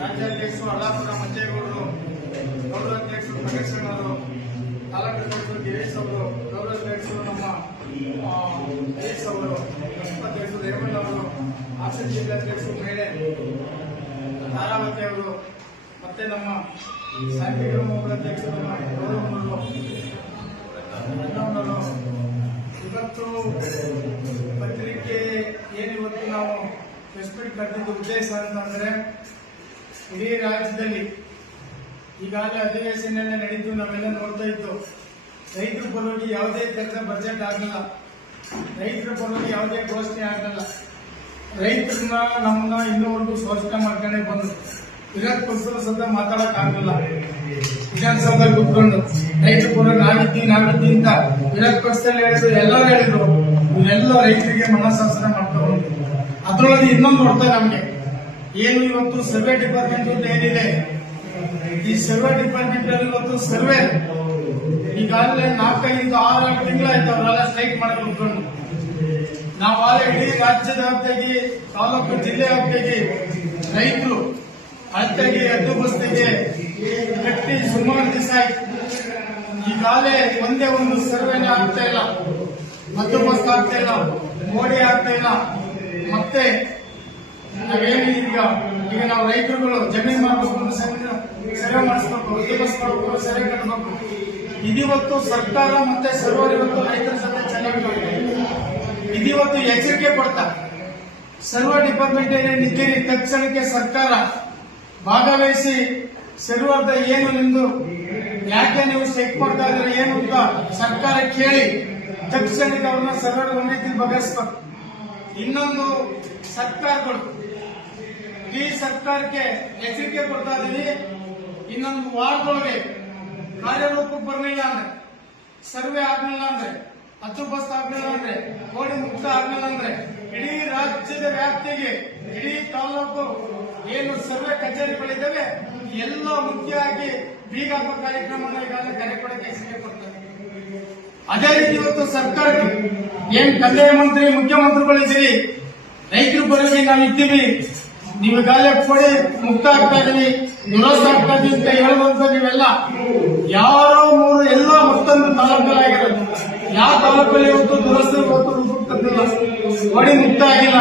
ರಾಜ್ಯಾಧ್ಯಕ್ಷರು ಅಲ್ಲಾಪುರ ಮಂಜೇಗೌಡರು, ಗೌರವಾಧ್ಯಕ್ಷರು ಪ್ರಕಾಶಣ್ಣವರು, ತಾಲೂಕಾಧ್ಯಕ್ಷರು ಗಿರೀಶ್ ಅವರು, ಗೌರವಾಧ್ಯಕ್ಷರು ನಮ್ಮ ಹರೀಶ್ ಅವರು, ಉಪಾಧ್ಯಕ್ಷರು ರೇವಣ್ಣ ಅವರು, ಹಾಸನ ಜಿಲ್ಲಾಧ್ಯಕ್ಷರು ಮೇಳೆ ತಾರಾವತಿ ಅವರು, ಮತ್ತೆ ನಮ್ಮ ಸಾಹಿತ್ಯ ಅಧ್ಯಕ್ಷರು ನಮ್ಮ ಗೌರವನವರು. ಇವತ್ತು ಪತ್ರಿಕೆ ಏನಿವತ್ತು ನಾವು ಪ್ರೆಸ್ ಮೀಟ್ ಕರೆದಿದ್ದ ಉದ್ದೇಶ ಅಂತಂದ್ರೆ, ಇಡೀ ರಾಜ್ಯದಲ್ಲಿ ಈಗಾಗಲೇ ಅಧಿವೇಶನ ನಡೀತು, ನಾವೆಲ್ಲ ನೋಡ್ತಾ ಇತ್ತು. ರೈತರ ಪರವಾಗಿ ಯಾವುದೇ ತರದ ಬಜೆಟ್ ಆಗಲ್ಲ, ರೈತರ ಪರವಾಗಿ ಯಾವುದೇ ಘೋಷಣೆ ಆಗಲ್ಲ. ರೈತರನ್ನ ನಮ್ಮನ್ನ ಇನ್ನೂವರೆಗೂ ಶೋಷಣೆ ಮಾಡ್ಕೊಂಡೇ ಬಂದ್ರು. ವಿರೋಧ ಪಕ್ಷದ ಸದ್ಯ ಮಾತಾಡಕ್ ಆಗಲ್ಲ. ವಿಧಾನಸೌಧದಲ್ಲಿ ಕೂತ್ಕೊಂಡು ರೈತರ ಪರವಾಗಿ ನಾವಿದ್ದಿ ಅಂತ ವಿರೋಧ ಪಕ್ಷದಲ್ಲಿ ಹೇಳಿದ್ರು, ಎಲ್ಲರೂ ಹೇಳಿದ್ರು. ಇವೆಲ್ಲ ರೈತರಿಗೆ ಮನಃಶಾಸನ ಮಾಡ್ತಾ ಬಂದ್ರು. ಅದ್ರೊಳಗೆ ಇನ್ನೊಂದು ನೋಡ್ತಾ ನಮ್ಗೆ ಏನು ಇವತ್ತು ಸರ್ವೆ ಡಿಪಾರ್ಟ್ಮೆಂಟ್ ಅಂತ ಏನಿದೆ, ಈ ಸರ್ವೆ ಡಿಪಾರ್ಟ್ಮೆಂಟ್ ಅಲ್ಲಿ ಇವತ್ತು ಸರ್ವೆ ಈಗಾಗಲೇ 4-6 ತಿಂಗಳಾಯ್ತು ಅವರೆಲ್ಲ ಸ್ಟ್ರೈಕ್ ಮಾಡಲು ಕೂತ್ಕೊಂಡು. ನಾವು ಇಡೀ ರಾಜ್ಯದ ವ್ಯಾಪ್ತಿಯಾಗಿ, ತಾಲೂಕು ಜಿಲ್ಲೆ ವ್ಯಾಪ್ತಿಯಾಗಿ ರೈತರು ಅಳತೆಗೆ ಹದ್ದುಬಸ್ತಿಗೆ ಕಟ್ಟಿ ಸುಮಾರು ದಿವಸ ಆಯ್ತು. ಈಗಾಗಲೇ ಒಂದೇ ಒಂದು ಸರ್ವೆನೇ ಆಗ್ತಾ ಇಲ್ಲ, ಹದ್ದುಬಸ್ತ್ ಆಗ್ತಾ ಇಲ್ಲ, ಮೋಡಿ ಆಗ್ತಾ ಇಲ್ಲ. ಮತ್ತೆ ನಾವೇನು ಈಗ ನಾವು ರೈತರುಗಳು ಜಮೀನು ಮಾಡಬೇಕು, ಸರ್ವೆ ಮಾಡಿಸ್ಬೇಕು, ಹದ್ದುಬಸ್ತ್ ಮಾಡಬೇಕು, ಸರ್ವೆ ಕಟ್ಟಬೇಕು. ಇದಿವತ್ತು ಸರ್ಕಾರ ಮತ್ತೆ ಸರ್ವರ್ ಇವತ್ತು ರೈತರ ಜೊತೆ ಚೆನ್ನಾಗಿ ಇದಿವತ್ತು ಎಚ್ಚರಿಕೆ ಕೊಡ್ತಾ ಸರ್ವರ್ ಡಿಪಾರ್ಟ್ಮೆಂಟ್ ಏನಿದ್ದೀರಿ ತಕ್ಷಣಕ್ಕೆ ಸರ್ಕಾರ ಭಾಗವಹಿಸಿ ಸರ್ವರ್ದ ಏನು ನಿಮ್ದು ಯಾಕೆ ನೀವು ಸ್ಟ್ರೈಕ್ ಮಾಡ್ತಾ ಇದ್ರೆ ಏನು ಅಂತ ಸರ್ಕಾರ ಕೇಳಿ ತಕ್ಷಣಕ್ಕೆ ಅವ್ರನ್ನ ಸರ್ವರ್ ಒಂದು ರೀತಿ ಬಗೆಹರಿಸಬೇಕು. ಇನ್ನೊಂದು ಸರ್ಕಾರಗಳು ಈ ಸರ್ಕಾರಕ್ಕೆ ಎಚ್ಚರಿಕೆ ಕೊಡ್ತಾ ಇದೀವಿ, ಇನ್ನೊಂದು ವಾರದೊಳಗೆ ಕಾರ್ಯರೂಪಕ್ಕೆ ಬರಲಿಲ್ಲ ಅಂದ್ರೆ, ಸರ್ವೆ ಆಗ್ಲಿಲ್ಲ ಅಂದ್ರೆ, ಹದ್ದುಬಸ್ತ್ ಆಗ್ಲಿಲ್ಲ ಅಂದ್ರೆ, ಕೋಡಿ ಮುಕ್ತ ಆಗ್ಲಿಲ್ಲ ಅಂದ್ರೆ ಇಡೀ ರಾಜ್ಯದ ವ್ಯಾಪ್ತಿಗೆ ಇಡೀ ತಾಲೂಕು ಏನು ಸರ್ವೆ ಕಚೇರಿಗಳಿದ್ದಾವೆ ಎಲ್ಲ ಮುಖ್ಯವಾಗಿ ಬೀಗ ಹಾಕೋ ಕಾರ್ಯಕ್ರಮವನ್ನು ಈಗಾಗಲೇ ಕಾರ್ಯಕ್ರಮಕ್ಕೆ ಎಚ್ಚರಿಕೆ ಕೊಡ್ತಾರೆ. ಅದೇ ರೀತಿ ಇವತ್ತು ಸರ್ಕಾರಕ್ಕೆ ಏನ್ ಕಂದಾಯ ಮಂತ್ರಿ ಮುಖ್ಯಮಂತ್ರಿಗಳಿದ್ದೀರಿ, ರೈತರ ಪರವಾಗಿ ನಾವು ಇದ್ದೀವಿ, ನೀವು ಈಗಾಗಲೇ ಕೋಡಿ ಮುಕ್ತ ಆಗ್ತಾ ಇದೀವಿ, ದುರಸ್ತ ಆಗ್ತಾ ಇದೀವಿ ಅಂತ ಹೇಳುವಂತ ನೀವೆಲ್ಲ ಯಾರೋ ಎಲ್ಲ ಮತ್ತೊಂದು ತಾಲೂಕಲ್ಲಾಗಿರೋದು. ಯಾವ ತಾಲೂಕಲ್ಲಿ ಇವತ್ತು ದುರಸ್ತಿ ತಂದಿಲ್ಲ, ಕೋಡಿ ಮುಕ್ತ ಆಗಿಲ್ಲ,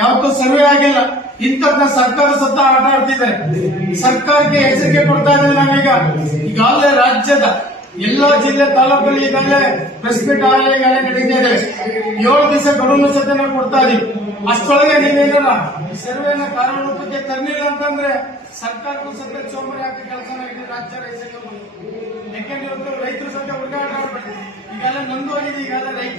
ಯಾವತ್ತೂ ಸರ್ವೆ ಆಗಿಲ್ಲ. ಇಂಥದ್ನ ಸರ್ಕಾರ ಸತ್ತ ಆಟ ಆಡ್ತಿದ್ದಾರೆ. ಸರ್ಕಾರಕ್ಕೆ ಎಚ್ಚರಿಕೆ ಕೊಡ್ತಾ ಇದ್ದೀವಿ ನಾವೀಗ. ಈಗಾಗಲೇ ರಾಜ್ಯದ ಎಲ್ಲ ಜಿಲ್ಲೆ ತಾಲೂಕಲ್ಲಿ ಈಗಾಗಲೇ ಪ್ರೆಸ್ ಮೀಟ್ ಈಗಾಗಲೇ ನಡೀತಾ ಇದೆ. 7 ದಿವಸ ಗಡುವು ಸತ್ಯ ನಾವು ಕೊಡ್ತಾ ಇದೀವಿ. ಅಷ್ಟೊಳಗೆ ನೀವೇನಾರ ಸರ್ವೆನ ಕಾರ್ಯರೂಪಕ್ಕೆ ತರಲಿಲ್ಲ ಅಂತಂದ್ರೆ ಸರ್ಕಾರಕ್ಕೂ ಸತ್ಯ ಚೋಮರಿ ಹಾಕಿ ಕೆಲಸ ಇಡೀ ರಾಜ್ಯ ರೈತರಿಗೆ. ಯಾಕೆಂದ್ರೆ ರೈತರ ಸತ್ಯ ಹುಡುಗಾಟ ಆಡ್ಬೇಕು. ಈಗಾಗಲೇ ನಂದು ಆಗಿದೆ, ಈಗಾಗಲೇ ರೈತ